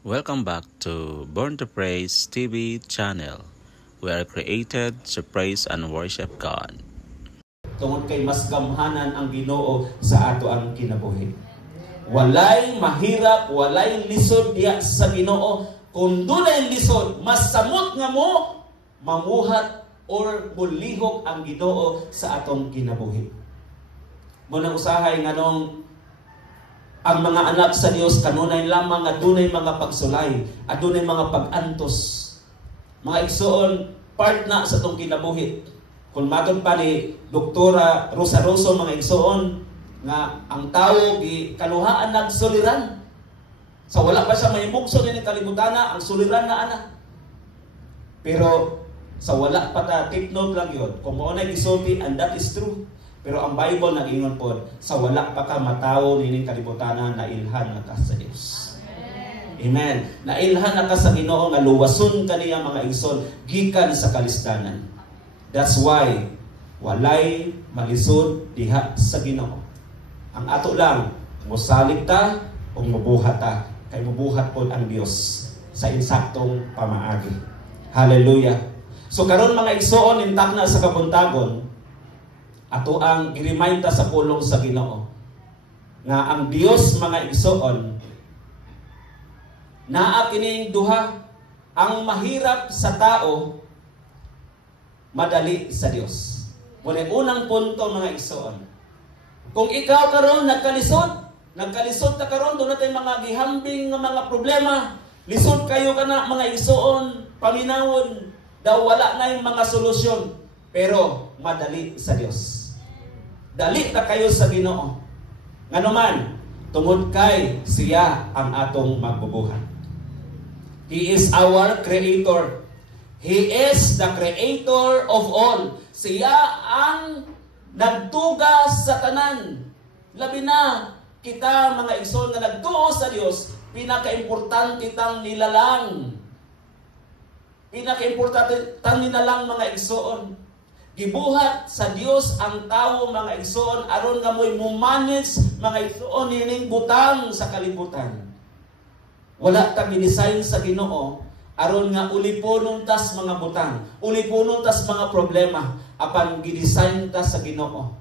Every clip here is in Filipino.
Welcome back to Born to Praise TV channel. We are created to praise and worship God. Tungod kay mas gamhanan ang Ginoo sa ato ang kinabuhi. Walay mahirap, walay lisod diya sa Ginoo. Kung dunay lisod, mas samot nga mo mamuhat or mulihok ang Ginoo sa atong kinabuhi. Munang usahay nga nung ang mga anak sa Dios kanunay lamang nga dunay mga pagsulay, adunay mga pag-antos. Mga igsoon, part na sa atong kinabuhi. Kung matod pa ni Doktora Rosa Rosso, mga igsoon, nga ang tao kaluhaan nagsuliran. Sa wala pa siya may bukso ni kalibutana, ang suliran na anak. Pero sa wala pa ta, take note lang yun. Kung mo na gisulti, and that is true. Pero ang Bible nag-ingon po, sa wala pa ka matawo nining kalibutana, nailhan na ka sa Diyos. Amen. Nailhan na ka sa Ginoo nga luwason kaniya mga igsoon gikan sa kalisdanan. That's why walay malisod diha sa Ginoo. Ang ato lang mosalig ta o mabuhat ta kay mabuhat pod ang Dios sa insaktong pamaagi. Hallelujah. So karon mga igsoon intak na sa kabuntagon, ato ang i-remind ta sa pulong sa Ginoo nga ang Dios mga igsoon naa kining duha, ang mahirap sa tao madali sa Dios. Muna unang punto mga igsoon. Kung ikaw karon nagkalisod ta karon doon natin mga gihambing nga mga problema, lisod kayo kana mga igsoon, paminawon daw wala na yung mga solusyon, pero madali sa Dios. Dali ta kayo sa Ginoo. Nganuman, tungod kay siya ang atong magbubuhat. He is our creator. He is the creator of all. Siya ang nagtugas sa tanan. Labi na kita mga igsoon nga nagtuo sa Dios, pinaka-importante tang nilalang. Pinaka-importante tang nilalang mga igsoon. Gibuhat sa Dios ang tawo mga igsoon aron nga mo'y mumanage mga igsoon nining butang sa kalibutan. Wala ta gidesign sa Ginoo aron nga uliponon tas mga butang, uliponon tas mga problema, apan gidesign ta sa Ginoo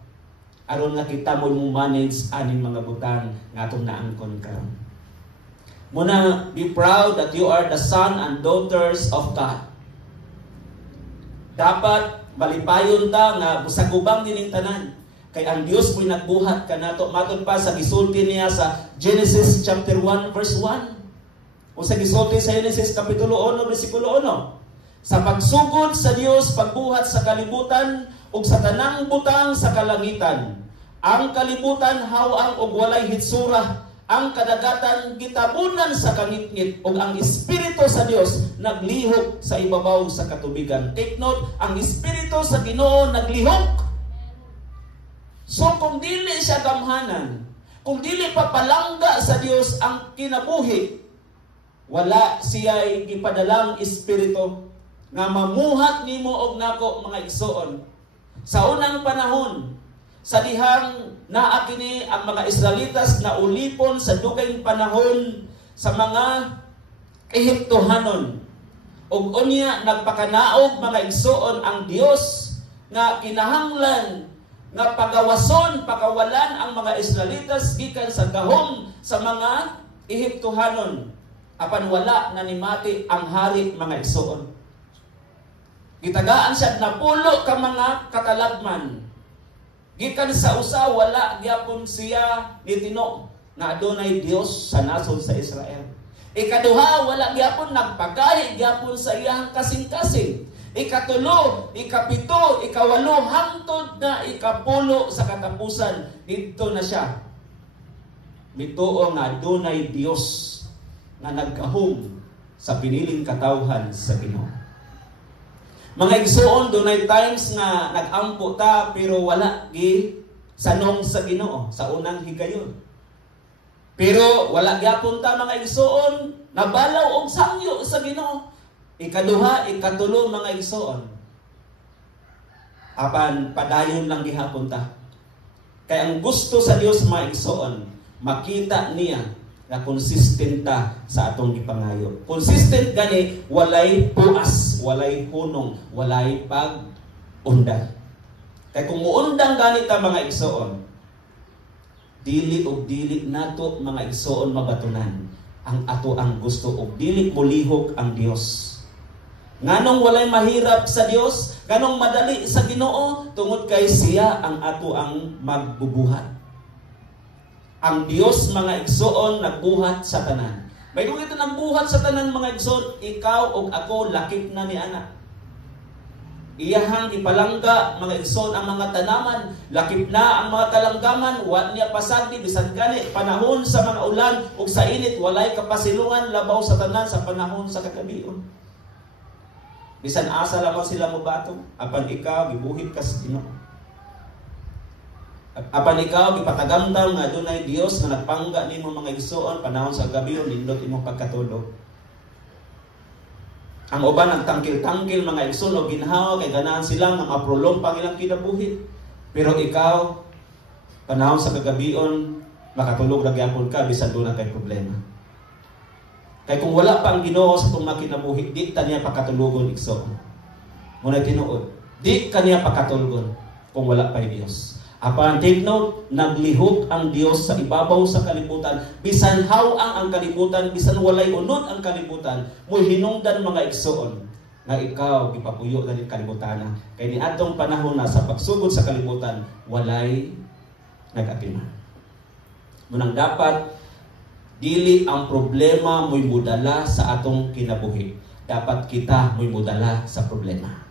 aron nga kita mo'y mumanage aning mga butang nga atong naangkon karon. Muna be proud that you are the son and daughters of God. Dapat malipayon ta nga busagubang dining tanan kay ang Dios mo'y nagbuhat kanato. Matod pa sa gisulti niya sa Genesis chapter 1 verse 1 o sa gisulti sa Genesis kapitulo 1 bersikulo 1, sa pagsugod sa Dios pagbuhat sa kalibutan ug sa tanang butang sa kalangitan, ang kalibutan hawang og walay hitsura, ang kadagatan gitabunan sa kangitngit ug ang Espiritu sa Dios naglihok sa ibabaw sa katubigan. Take note, ang Espiritu sa Ginoo naglihok. So kung dili siya gamhanan, kung dili papalangga sa Dios ang kinabuhi, wala siya'y gipadalang Espiritu nga mamuhat nimo og nako mga igsoon. Sa unang panahon, sa dihang naa kini ang mga Israelitas na ulipon sa dugayng panahon sa mga Ehiptohanon. Ug unya nagpakanaog mga igsoon ang Dios nga kinahanglan nga pagawason, pakawalan ang mga Israelitas gikan sa gahom sa mga Ehiptohanon. Apan wala na nimati ang hari mga igsoon. Gitagaan siya napulo ka mga katalagman. Gikan sa usa wala gyapon siya nitino na adunay Dios sa nasod sa Israel. Ikaduha wala gyapon nagpagahi gyapon sa iyang kasing-kasing. Ikatulo, ikapito, ikawalo hangtod na ikapulo sa katapusan dito na siya. Mituo nga adunay Dios nga nagkahom sa piniling katawhan sa Ginoo. Mga igsoon, dunay times nga nag-ampo ta pero wala gi sanong sa Ginoo sa unang higayon. Pero wala gyapon ta mga igsoon nabalaw og sangyo sa Ginoo. Ikaduha, ikatulo mga igsoon. Apan padayon lang gihapon ta. Kay ang gusto sa Dios mga igsoon, makita niya na consistent ta sa atong gipangayo. Consistent gani, walay puas, walay hunong, walay pag-undan. Kaya kung muundang gani ta mga igsoon, dili og dili nato mga igsoon mabatunan ang ato ang gusto og dili molihok ang Dios. Nganong walay mahirap sa Dios, nganong madali sa Ginoo, tungod kay siya ang ato ang magbubuhat. Ang Dios mga igsoon nagbuhat sa tanan. May kung ito nagbuhat sa tanan mga igsoon, ikaw o ako lakip na ni anak. Iyahang ipalangga mga igsoon ang mga tanaman, lakip na ang mga talanggaman, wa niya pasagdi bisan gani panahon sa mga ulan ug sa init walay kapasilungan labaw sa tanan sa panahon sa kagabion. Bisan asa lamang sila mobatong, apan ikaw gibuhit ka sa Ginoo. Apan ikaw gipatagamtam nga dunay Dios nga nagpangga nimo mga igsoon panahon sa gabi nindot imong pagkatulog. Ang uban nagtangkil-tangkil mga igsoon o ginhawa kay ganahan silang nga maprolong pang ilang kinabuhi. Pero ikaw panahon sa kagabion makatulog ra gyapon ka bisan dunay kay problema. Kay kung wala pa ang Ginoo sa itong makinabuhi, di ta niya pakatulugon igsoon. Muna tinuod, di kaniya pakatulugon kung wala pa Dios. Apan take note, naglihok ang Dios sa ibabaw sa kalibutan. Bisan hawang ang kalibutan, bisan walay unod ang kalibutan, mo hinungdan mga igsoon nga ikaw gipapuyo dali kalibutan. Kay niadtong panahon na sa pagsugod sa kalibutan, walay nag-apima. Munang dapat dili ang problema mo'y mudala sa atong kinabuhi. Dapat kita mo'y mudala sa problema.